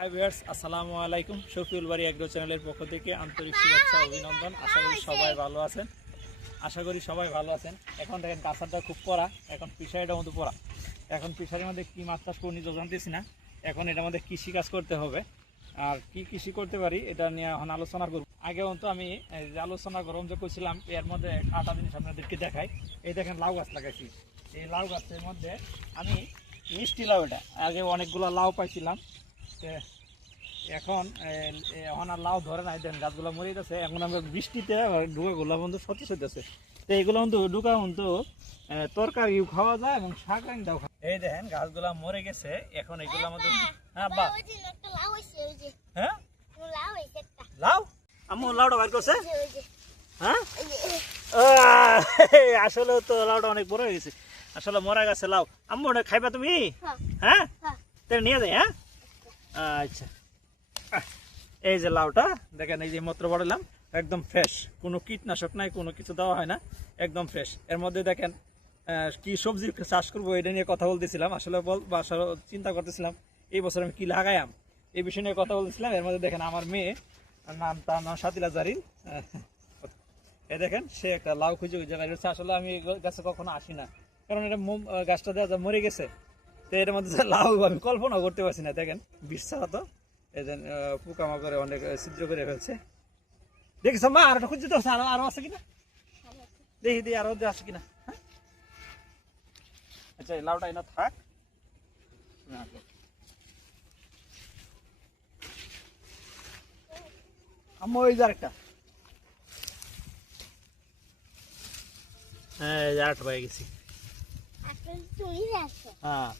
Hi viewers, আসসালামু আলাইকুম। শফিউল বাড়ি এগ্রো চ্যানেলের পক্ষ থেকে আন্তরিক শুভেচ্ছা অভিনন্দন। আশা করি সবাই ভালো আছেন। এখন দেখেন কাঁচাটা খুব পড়া, এখন ফিশারিটার মধ্যে পড়া। এখন ফিশারির মধ্যে কী মাছ চাষ করে নিজেও জানতেছি না। এখন এটার মধ্যে কৃষি কাজ করতে হবে, আর কি কৃষি করতে পারি এটা নিয়ে এখন আলোচনা করব। আগেও তো আমি যে আলোচনা করলাম যে করছিলাম, এর মধ্যে একটা জিনিস আপনাদেরকে দেখাই। এই দেখেন লাউ গাছ লাগাইছি। এই লাউ গাছের মধ্যে আমি মিষ্টি লাউ, এটা আগে অনেকগুলো লাউ পাইছিলাম, এখন আর লাউ ধরে নাই, দেন গাছগুলো মরে যাচ্ছে। এখন আমরা বৃষ্টিতে ডুকাগুলো বন্ধু সতেজ হইতেছে, তো এগুলো কিন্তু ডুকা কিন্তু তরকারিও খাওয়া যায় এবং শাক রান্নাও খাওয়া। এই দেখেন গাছগুলা মরে গেছে, এখন এগুলো আমাদের হ্যাঁ লাউ আম্মু লাউটা বাইর করছে। হ্যাঁ আসলে তো লাউটা অনেক বড় হয়ে গেছে, আসলে মরা গেছে লাউ। আম্মু ওটা খাইবা তুমি? হ্যাঁ তাহলে নিয়ে যাই। হ্যাঁ আচ্ছা, এই যে লাউটা দেখেন, এই যে মাত্র বাড়ালাম, একদম ফ্রেশ, কোনো কীটনাশক নাই, কোনো কিছু দেওয়া হয় না, একদম ফ্রেশ। এর মধ্যে দেখেন কি সবজি চাষ করবো এটা নিয়ে কথা বলতেছিলাম, আসলে চিন্তা করতেছিলাম এই বছর আমি কি লাগাইম, এই বিষয় নিয়ে কথা বলতেছিলাম। এর মধ্যে দেখেন আমার মেয়ে, তার নাম সাতিলা জারিন, এ দেখেন সে একটা লাউ খুঁজে খুঁজে বের হচ্ছে। আসলে আমি গাছে কখনো আসি না, কারণ এটা গাছটা দেওয়া মরে গেছে, তো এর মধ্যে লাউ আমি কল্পনা করতে পারছি না। দেখেন বিষ ছাড়া তো পোকামাকড়ে অনেক ছিদ্র করে ফেলছে। দেখিস মা আর একটা খুঁজতে তো আরো আছে কিনা, দেখি আরো আছে কিনা। হ্যাঁ আচ্ছা, এই লাউটা এনে থাক। আম্মু ওই যে আরেকটা, হ্যাঁ এই যে আরেকটা পেয়ে গেছি। হ্যাঁ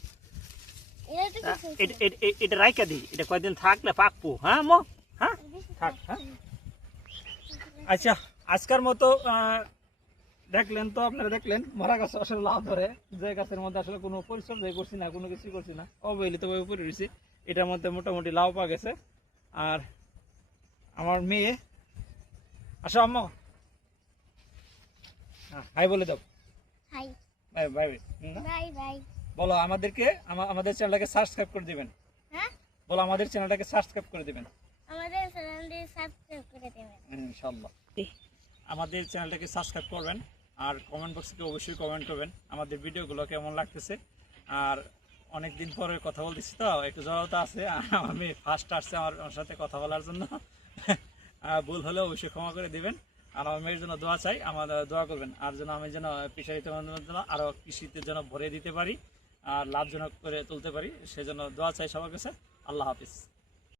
এটা রাইকা দিই, এটা কয়েকদিন থাকলে পাকবো। হ্যাঁ মো, হ্যাঁ থাক। হ্যাঁ আচ্ছা, আজকের মতো দেখলেন তো, আপনারা দেখলেন মরা গাছ আসলে লাভ ধরে, যে গাছের মধ্যে আসলে কোনো পরিচর্যা করছি না, কোনো কিছু করছি না, অবহেলিতভাবে পড়ে রয়েছি। এটার মধ্যে মোটামুটি লাভ পাওয়া গেছে। আর আমার মেয়ে, আসো আম্মা, হাই বলে দাও। High bye bye bye bye বলো আমাদেরকে, আমাদের চ্যানেলটাকে সাবস্ক্রাইব করে দিবেন। হ্যাঁ বলো আমাদের চ্যানেলটাকে সাবস্ক্রাইব করে দিবেন, আমাদের চ্যানেলটাকে সাবস্ক্রাইব করে দিবেন ইনশাআল্লাহ। আমাদের চ্যানেলটাকে সাবস্ক্রাইব করবেন, আর কমেন্ট বক্সে অবশ্যই কমেন্ট করবেন আমাদের ভিডিওগুলো কেমন লাগতেছে। আর অনেক দিন পরে কথা বলতেছি তো একটু জড়তা আছে, আমি ফার্স্ট আসছে আমার সাথে কথা বলার জন্য, ভুল হলে অবশ্যই ক্ষমা করে দিবেন। আর আমার মেয়ের জন্য দোয়া চাই, আমাদের দোয়া করবেন, আর যেন আমি যেন ফিশারিতে জন্য আরও কৃষিতে যেন ভরে দিতে পারি আর লাভজনক করে তুলতে পারি, সেজন্য দোয়া চাই সবার কাছে। আল্লাহ হাফিজ।